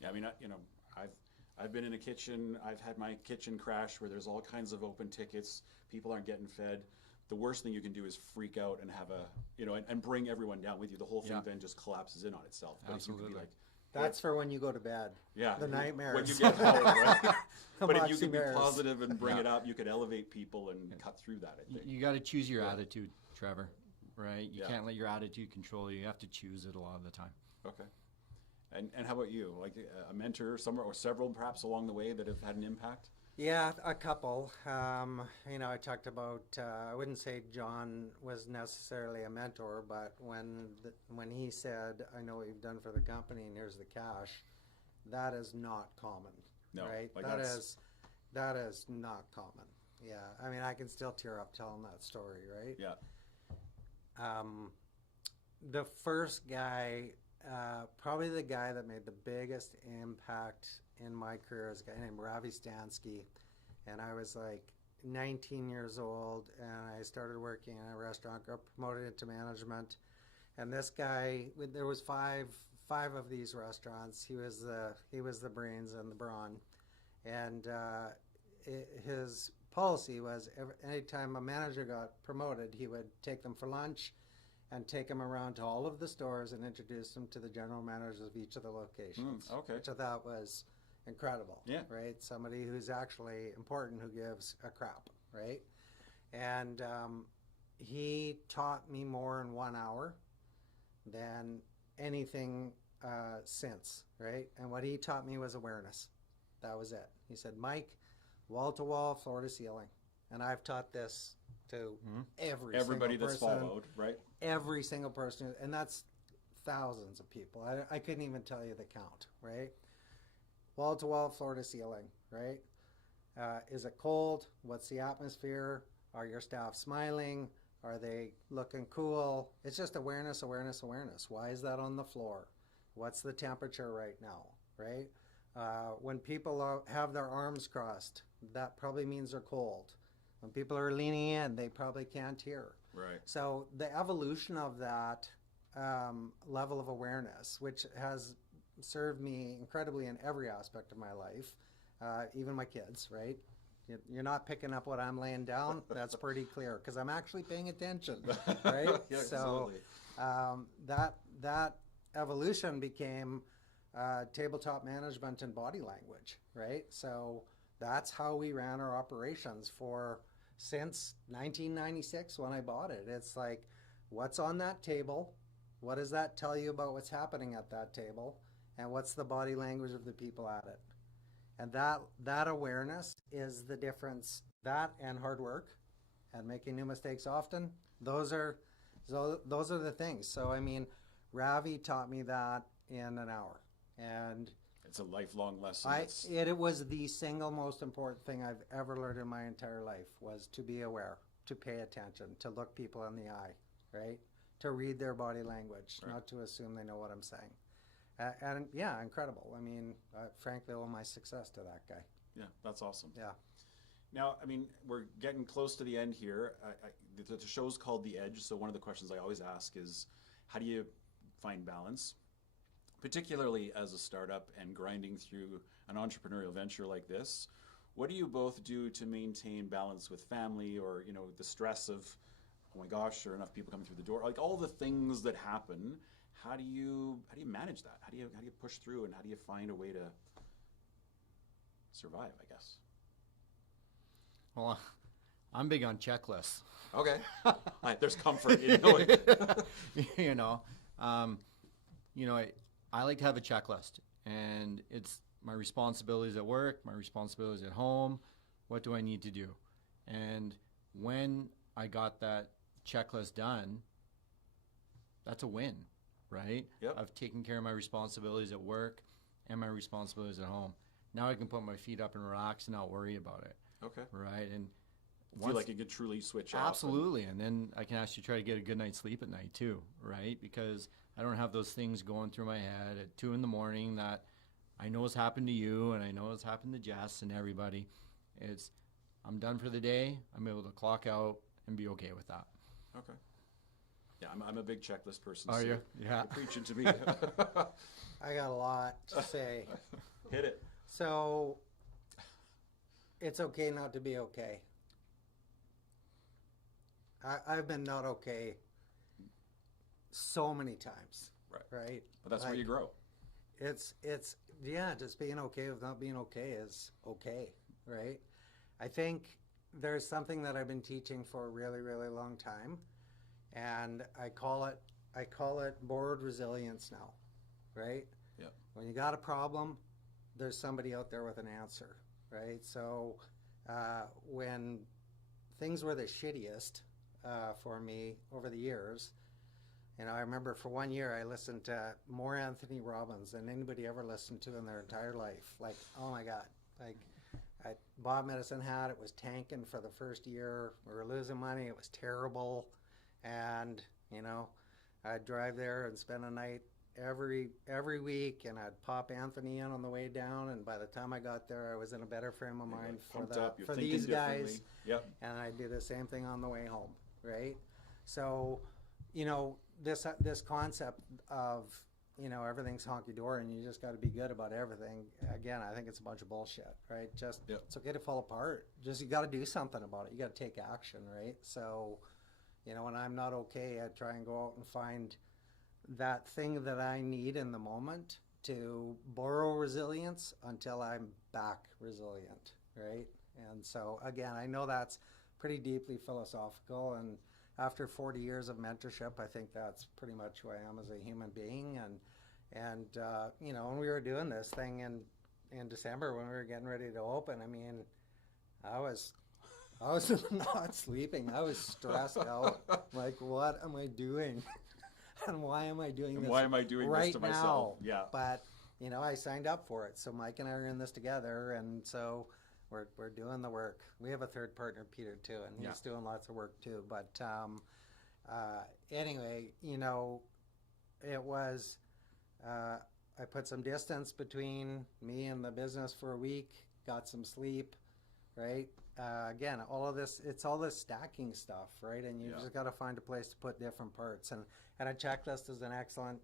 Yeah, I mean, I've been in a kitchen. I've had my kitchen crash where there's all kinds of open tickets. People aren't getting fed. The worst thing you can do is freak out and have and bring everyone down with you. The whole thing then just collapses in on itself. But Absolutely. You could be like, That's for when you go to bed. yeah, The nightmares. when you get home, right? The But if you Moxie can be bears. positive and bring it up, you could elevate people and cut through that, I think. You got to choose your attitude, Trevor, right? You Yeah. can't let your attitude control you. You have to choose it a lot of the time. Okay. And how about you? Like a mentor somewhere or several perhaps along the way that have had an impact? Yeah, a couple. I talked about, I wouldn't say John was necessarily a mentor, but when he said, I know what you've done for the company and here's the cash, that is not common, No, right? like That is not common. Yeah, I mean, I can still tear up telling that story, right? Yeah. The first guy, probably the guy that made the biggest impact in my career is a guy named Ravi Stansky. And I was like 19 years old, and I started working in a restaurant, got promoted into management. And this guy, there was five of these restaurants. He was the brains and the brawn. And his policy was anytime a manager got promoted, he would take them for lunch and take them around to all of the stores and introduce them to the general managers of each of the locations. Okay. Which I thought was incredible. Yeah. Right? Somebody who's actually important, who gives a crap, right? And he taught me more in 1 hour than anything since, right? And what he taught me was awareness. That was it. He said, Mike, wall to wall, floor to ceiling. And I've taught this to Everybody single that's person, followed, right? every single person, and that's thousands of people. I couldn't even tell you the count, right? Wall to wall, floor to ceiling, right? Is it cold? What's the atmosphere? Are your staff smiling? Are they looking cool? It's just awareness, awareness, awareness. Why is that on the floor? What's the temperature right now, right? When people have their arms crossed, that probably means they're cold. When people are leaning in, they probably can't hear. Right. So the evolution of that level of awareness, which has served me incredibly in every aspect of my life, even my kids, right? You're not picking up what I'm laying down. That's pretty clear because I'm actually paying attention, right? Yeah, So that evolution became tabletop management and body language, right? So that's how we ran our operations since 1996 when I bought it. It's like, what's on that table? What does that tell you about what's happening at that table? And what's the body language of the people at it? And that awareness is the difference. That and hard work and making new mistakes often, those are the things. So I mean, Ravi taught me that in an hour. And It's a lifelong lesson. it was the single most important thing I've ever learned in my entire life, was to be aware, to pay attention, to look people in the eye, right? To read their body language, Right. not to assume they know what I'm saying. And yeah, incredible. I mean, frankly, owe my success to that guy. Yeah, that's awesome. Yeah. Now, I mean, we're getting close to the end here. The show's called The Edge, so one of the questions I always ask is, how do you find balance, particularly as a startup and grinding through an entrepreneurial venture like this? What do you both do to maintain balance with family, or the stress of, oh my gosh, there are enough people coming through the door, like all the things that happen? How do you manage that? How do you push through, and how do you find a way to survive, I guess? Well, I'm big on checklists. Okay. There's comfort in knowing. I like to have a checklist, and it's my responsibilities at work, my responsibilities at home. What do I need to do? And when I got that checklist done, that's a win, right? Yep. I've taken care of my responsibilities at work and my responsibilities at home. Now I can put my feet up and relax and not worry about it. Okay. Right. And Feel like you could truly switch off. absolutely. And then I can actually try to get a good night's sleep at night too, right? Because I don't have those things going through my head at 2 a.m. that I know it's happened to you, and I know it's happened to Jess and everybody. It's, I'm done for the day. I'm able to clock out and be okay with that. Okay. Yeah, I'm a big checklist person. Are so you? Yeah. You're preaching to me. I got a lot to say. Hit it. So, it's okay not to be okay. I've been not okay so many times. Right. But that's where you grow. It's just being okay with not being okay is okay, right? I think there's something that I've been teaching for a really, really long time, and I call it borrowed resilience now, right? Yeah. When you got a problem, there's somebody out there with an answer, right? So when things were the shittiest for me over the years, you know, I remember for 1 year I listened to more Anthony Robbins than anybody ever listened to in their entire life. Like, oh my God. Like, I bought Medicine Hat. It was tanking for the first year. We were losing money. It was terrible. And, you know, I'd drive there and spend a night every week, and I'd pop Anthony in on the way down. And by the time I got there, I was in a better frame of mind for these guys. Yep. And I'd do the same thing on the way home, right? So, you know, this concept of, you know, everything's honky-dory and you just got to be good about everything, again, I think it's a bunch of bullshit, right? Just, It's okay to fall apart. Just, you got to do something about it. You got to take action, right? So, you know, when I'm not okay, I try and go out and find that thing that I need in the moment to borrow resilience until I'm back resilient, right? And so, again, I know that's pretty deeply philosophical, and after 40 years of mentorship, I think that's pretty much who I am as a human being. And you know, when we were doing this thing in December, when we were getting ready to open, I mean, I was not sleeping. I was stressed out. Like, what am I doing? And why am I doing this? Why am I doing right this to myself? now? Yeah. But you know, I signed up for it. So Mike and I are in this together, and so we're doing the work. We have a third partner, Peter, too, and he's doing lots of work too. But anyway, you know, it was, I put some distance between me and the business for a week, got some sleep, right? Again, all of this, it's all this stacking stuff, right? And you just got to find a place to put different parts. And a checklist is an excellent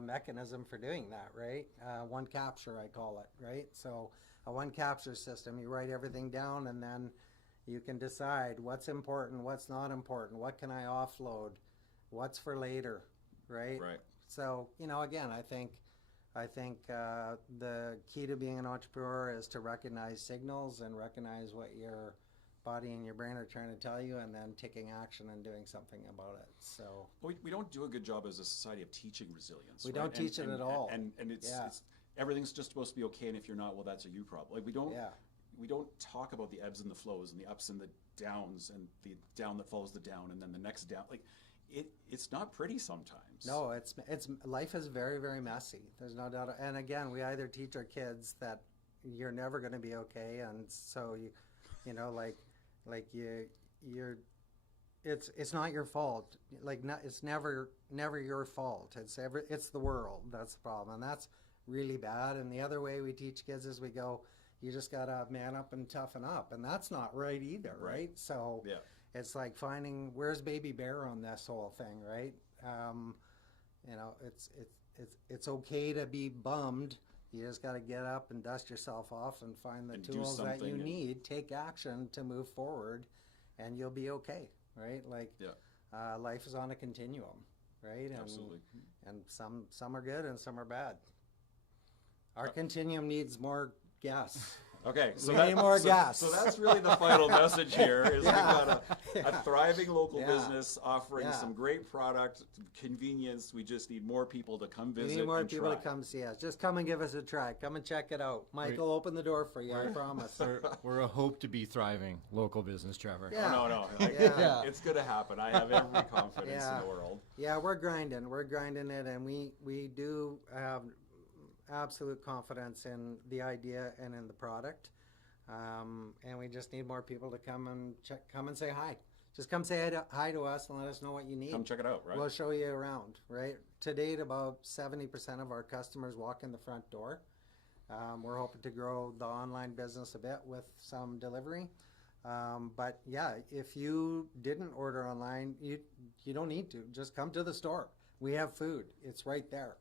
mechanism for doing that, right? One capture, I call it, right? So a one capture system, you write everything down, and then you can decide what's important, what's not important, what can I offload, what's for later, right? Right. So, you know, again, I think the key to being an entrepreneur is to recognize signals and recognize what your body and your brain are trying to tell you, and then taking action and doing something about it. So we don't do a good job as a society of teaching resilience. We don't teach it at all. And it's everything's just supposed to be okay, and if you're not, well, that's a you problem. Like, we don't talk about the ebbs and the flows and the ups and the downs and the down that follows the down and then the next down. Like, it's not pretty sometimes. No, it's life is very, very messy. There's no doubt. And again, we either teach our kids that you're never going to be okay, and so you know, it's not your fault. Like, it's never your fault. It's the world. That's the problem, and that's really bad. And the other way we teach kids is we go, you just gotta man up and toughen up, and that's not right either, right? So it's like finding where's Baby Bear on this whole thing, right? You know, it's okay to be bummed. You just got to get up and dust yourself off and find the tools that you need, take action to move forward, and you'll be okay, right? Like, life is on a continuum, right? And, absolutely. And some are good and some are bad. Our continuum needs more gas. Okay, so we need more gas. So that's really the final message here. Is we've got a thriving local business offering some great product, convenience. We just need more people to come visit. We need more and people try. to come see us. Just come and give us a try. Come and check it out. Mike will open the door for you. I promise. We're a hope to be thriving local business, Trevor. Yeah. Oh, no. It's going to happen. I have every confidence in the world. Yeah, we're grinding. We're grinding it, and we do have absolute confidence in the idea and in the product. And we just need more people to come and say hi. Just come say hi to us and let us know what you need. Come check it out, right? We'll show you around, right? To date, about 70% of our customers walk in the front door. We're hoping to grow the online business a bit with some delivery. But yeah, if you didn't order online, you don't need to. Just come to the store. We have food. It's right there.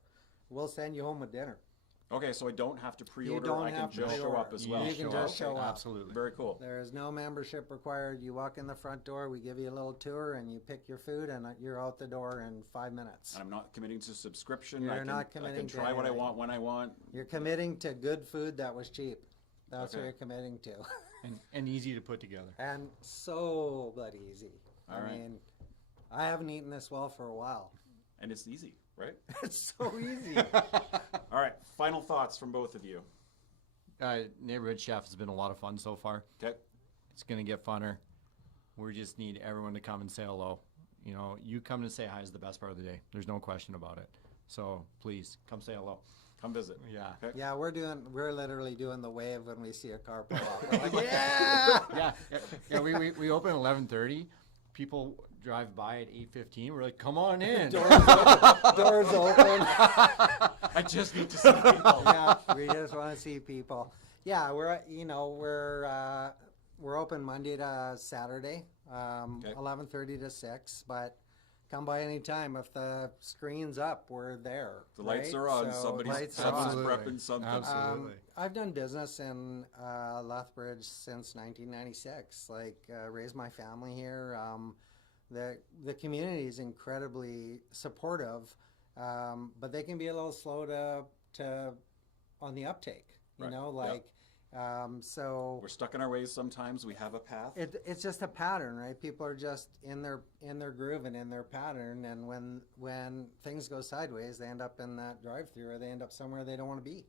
We'll send you home with dinner. Okay, so I don't have to pre-order. don't I can have to just show pre-order. up as well. You can just show up. Absolutely. Very cool. There is no membership required. You walk in the front door, we give you a little tour, and you pick your food, and you're out the door in 5 minutes. And I'm not committing to subscription. You're I can, not committing I can to try what I anything. want when I want. You're committing to good food that was cheap. That's Okay. what you're committing to. And easy to put together. And so bloody easy. All right. mean, I haven't eaten this well for a while. And it's easy, right? It's so easy. All right, final thoughts from both of you. Neighborhood Chef has been a lot of fun so far. Okay. It's going to get funner. We just need everyone to come and say hello. You know, you come to say hi is the best part of the day. There's no question about it. So please come say hello. Come visit. Yeah. Okay. Yeah, we're literally doing the wave when we see a car pull up. We're like, yeah! Yeah. We open at 11:30. People drive by at 8:15. We're like, come on in. Doors open. I just need to see people. Yeah, we just want to see people. Yeah, we're open Monday to Saturday, Okay. 11:30 to 6. But come by any time. If the screen's up, we're there. The lights right? are on. So Somebody's lights are on. Absolutely. prepping something. Absolutely. I've done business in Lethbridge since 1996. Raised my family here. The community is incredibly supportive, but they can be a little slow to on the uptake. Right. So We're stuck in our ways sometimes. We have a path. it's just a pattern, right? People are just in their groove and in their pattern, and when things go sideways, they end up in that drive-through, or they end up somewhere they don't want to be.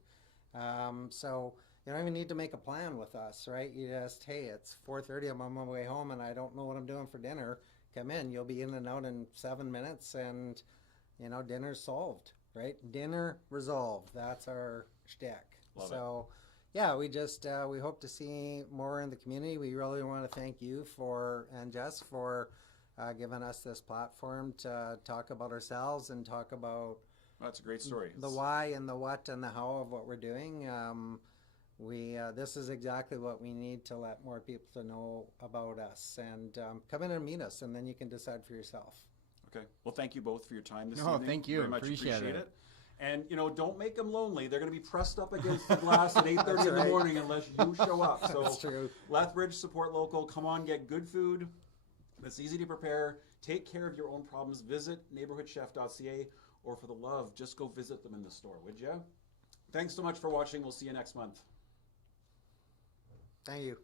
So you don't even need to make a plan with us, right? You just, hey, it's 4:30. I'm on my way home, and I don't know what I'm doing for dinner. Come in. You'll be in and out in 7 minutes, and dinner's solved, right? Dinner resolved. That's our shtick. Love so. Yeah, we just we hope to see more in the community. We really want to thank you and Jess for giving us this platform to talk about ourselves and talk about That's a great story. the why and the what and the how of what we're doing. This is exactly what we need to let more people to know about us, and come in and meet us, and then you can decide for yourself. Okay. Well, thank you both for your time this No, evening. thank you. Very much Appreciate it. And, don't make them lonely. They're going to be pressed up against the glass at 8:30 That's in the right. morning unless you show up. So, That's true. Lethbridge, support local. Come on, get good food. That's easy to prepare. Take care of your own problems. Visit neighborhoodchef.ca, or for the love, just go visit them in the store, would you? Thanks so much for watching. We'll see you next month. Thank you.